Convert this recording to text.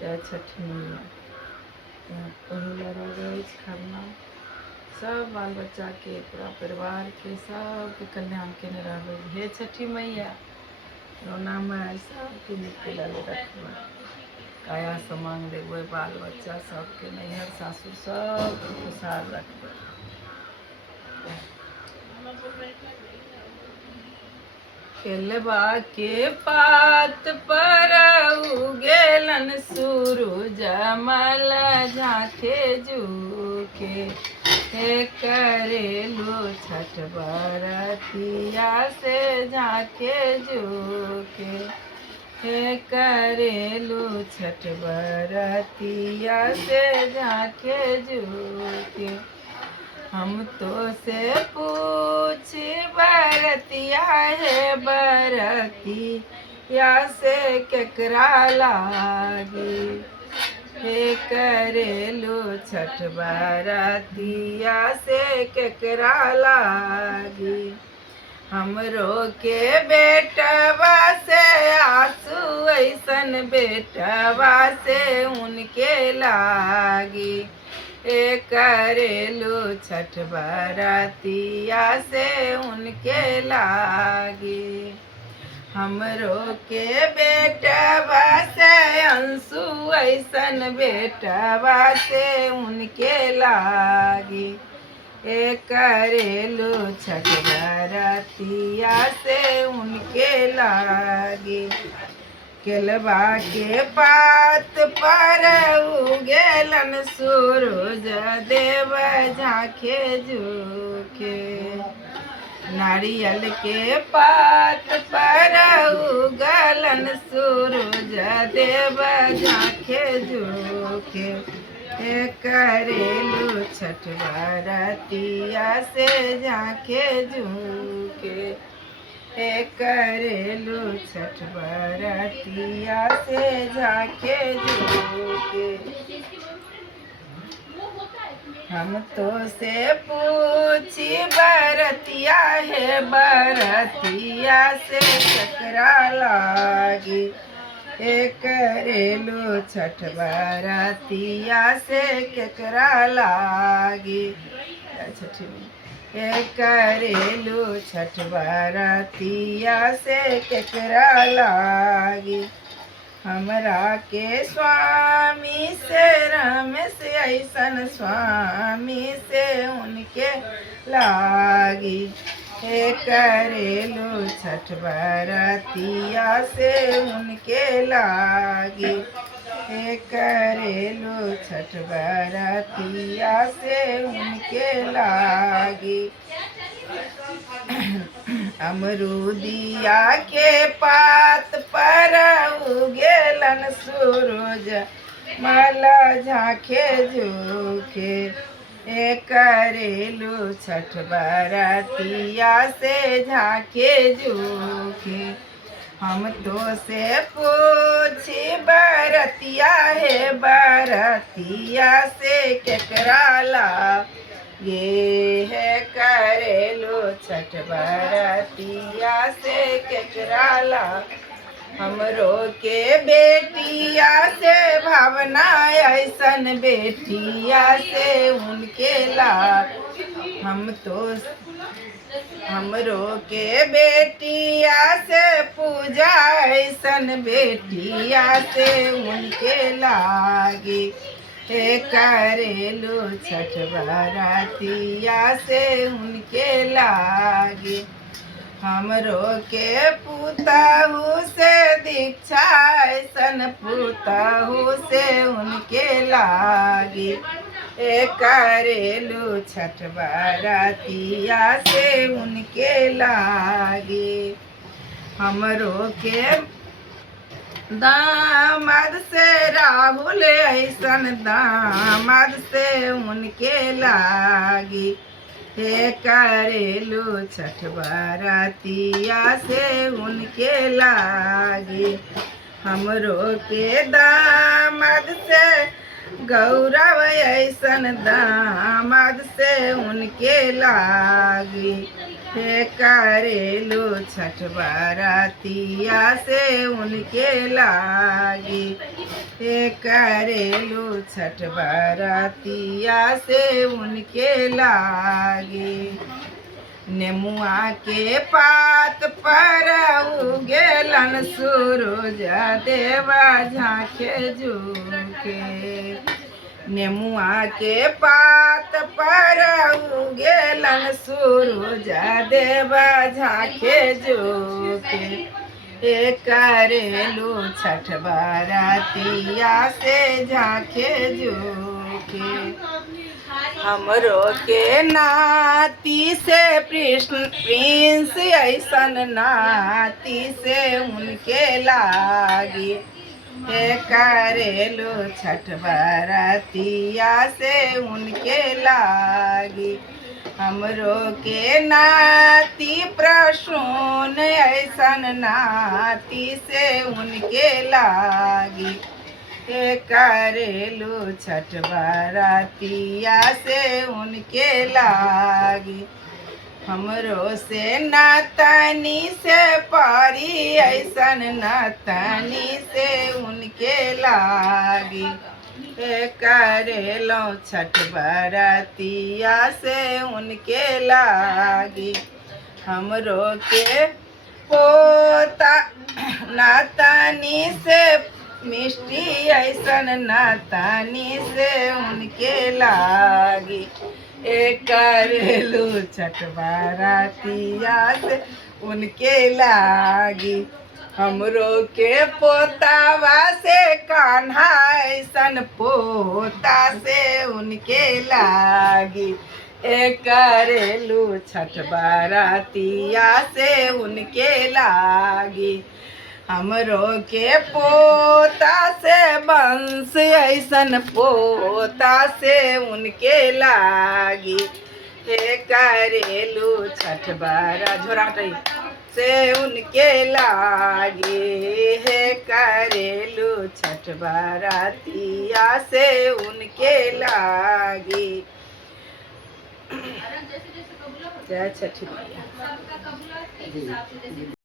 जय छठी मैया। पहिला रोज खरना सब बाल बच्चा के पूरा परिवार के सबके कल्याण के रहबे। हे छठी मैया रोना में सबके निकल रखबे, काया से मांग देवे, बाल बच्चा सबके नैहर सासुर सबके खुशहाल रखबे। केलवा के पात पर उगेलन सूरज मल झाँके झूके, हे करेलू छठ बरतिया से झाँके झूके, हे करेलू छठ बरतिया से झाँके झूके। हम तो से पूछी बरतिया है बरतिया से केकरा लागी, हे करेलू छठ बरतिया से केकरा लागी। हमरो के बेटवा से आंसू ऐसन बेटवा से उनके लागी, हे करेलू छठ बरतिया से उनके लागी। हमरो के बेटवा से अंशु ऐसन बेटवा से उनके लागी, हे करेलू छठ बरतिया से उनके लागी। केलवा के पात पर उगेलन सूरज देव झाँके झूके, नारियल के पात पर उगलन सूरज देव झाँके झूके, हे करेलू छठ बरतिया से झाँके झूके, हे करेलू छठ बरतिया से झाँके झूके। हम तो से पूछी बरतिया है बरतिया से केकरा लागी, हे करेलू छठ बरतिया से केकरा लागी। हे करेलू छठ बरतिया से केकरा लागी। हमरा के स्वामी से रमेश ऐसन स्वामी से उनके लागी, हे करेलू छठ बरतिया से उनके लागी, हे करेलू छठ बरतिया से उनके लागी। अमरूदिया के पात पर उगेलन सूरज मल झाँके झूके, हे करेलू छठ बरतिया से झाँके झूके। हम तो से पूछी बरतिया है बरतिया से केकरा लागी, है करेलू छठ बरतिया से केकरा लागी। हमरो के बेटिया से भावना ऐसन बेटिया से उनके लागी। हमरो के बेटिया से पूजा ऐसन बेटिया से उनके लागी, हे करेलू छठ बरतिया से उनके लागी। हमरो के पुतहु से दीक्षा ऐसन पुतहु से उनके लागी, हे करेलू छठ बरतिया से उनके लागी। हमरो के दामाद से राहुल ऐसन दामाद से उनके लागी, हे करेलू छठ बरतिया से उनके लागी। हमरो के दामाद से गौरव ऐसन दामाद से उनके लागी, हे करेलू छठ बरतिया से उनके लागी। हे करेलू छठ बरतिया से उनके लागे। नेमुआ के पात पर उगेलन सूरज देवा झांके झुके। नेमुआ के पात पर उगेलन सूरज देवा झांके झुके। हे करेलू छठ बरतिया से झांके झुके। हमरो के नाती से प्रिंस ऐसन नाती से उनके लागी। हे करेलू छठ बरतिया से उनके लागी। हमरो के नाती प्रसून ऐसन नाती से उनके लागी। हे करेलू छठ बरतिया से उनके लागी। हमरो से नातनी से पारी ऐसन नातनी से उनके लागी। हे करेलो छठ बरतिया से उनके लागी। हमरो के पोता नातनी से मिष्टी ऐसन नातनी से उनके लागी। हे करेलू छठ बरतिया से उनके लागी। हमरो के पोतावा से कान्हा ऐसन पोता से उनके लागी। हे करेलू छठ बरतिया से उनके लागी। हमरो के पोता से बंस ऐसन पोता से उनके लागी। हे करेलू छठ बरतिया से उनके लागी। हे करेलू छठ बरतिया से उनके लागी। जय छठी मैया।